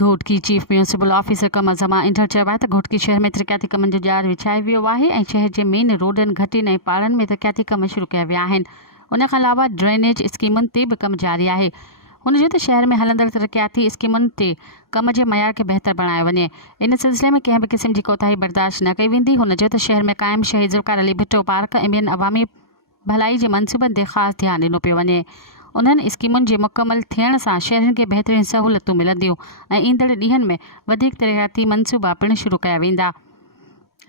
Ghotki chief municipal officer कमर ज़मा इंटर चयो आहे त घोटकी शहर में तरक़ियाती कमनि जो ॼार विछाए वियो आहे ऐं शहर जे मेन रोडनि घटियुनि ऐं पाड़नि में तरक़ियाती कम शुरू कया विया आहिनि। उन खां अलावा ड्रेनेज स्कीमुनि ते बि कमु जारी आहे। हुन चयो त शहर में हलंदड़ तरक़ियाती स्कीमुनि ते कम जे मयार खे बहितर बणायो वञे। इन सिलसिले में कंहिं बि क़िस्म जी कोताही बर्दाश्त न कई वेंदी। हुन चयो त शहर में क़ाइमु शहीद ज़ुल्फ़िकार अली भुट्टो पार्क ऐं ॿियनि अवामी भलाई जे मनसूबनि ते ख़ासि ध्यानु ॾिनो पियो वञे। उन्हनि स्कीमुनि जे मुकमल थियण सां शहरनि खे बहितरीन सहूलियतूं मिलंदियूं ऐं ईंदड़ ॾींहनि में वधीक तरक़ियाती मनसूबा पिणु शुरू कया वेंदा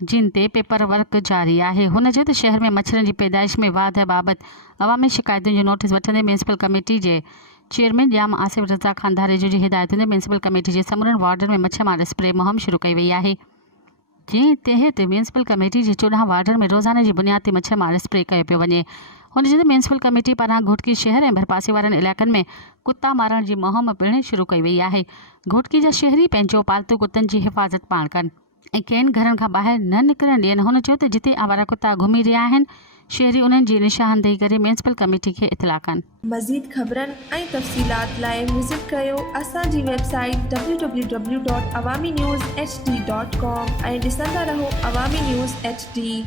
जिन ते पेपर वर्क जारी आहे। हुन चयो त शहर में मच्छरनि जी पैदाइश में वाध बाबति अवामी शिकायतुनि जो नोटिस वठंदे म्यूनिसिपल कमेटी जे चेयरमैन ॼाम आसिफ रज़ा ख़ान धारेजो जी हिदायतुनि ते म्यूनिसिपल कमेटी जे समूरनि वार्डनि में मच्छरमार स्प्रे मुहिम शुरू कई वई आहे। जंहिं तहत म्यूनिसिपल कमेटी जे 14 वार्डनि में रोज़ाने जी बुनियाद ते मच्छरमार स्प्रे कयो पियो वञे। हुन चयो त म्यूनिसिपल कमेटी पारां घोटकी शहर ऐं भरपासे वारनि इलाइक़नि में कुता मारण जी मुहिम पिणु शुरू कई वई आहे। घोटकी जा शहरी पंहिंजो पालतू कुतनि जी हिफ़ाज़त पाण कनि ऐं कंहिं घरनि खां ॿाहिरि न निकिरणु ॾियनि। हुन चयो त जिते आवारा कुता घुमी रहिया आहिनि शहरी उन्हनि जी निशानदेही करे म्यूनिसिपल कमेटी खे इतला कनि। मज़ीद ख़बरनि ऐं तफ़सीलात लाइ विज़िट कयो असांजी वेबसाइट www.awamiNewsHD.com ऐं ॾिसंदा रहो अवामी न्यूज़ HD।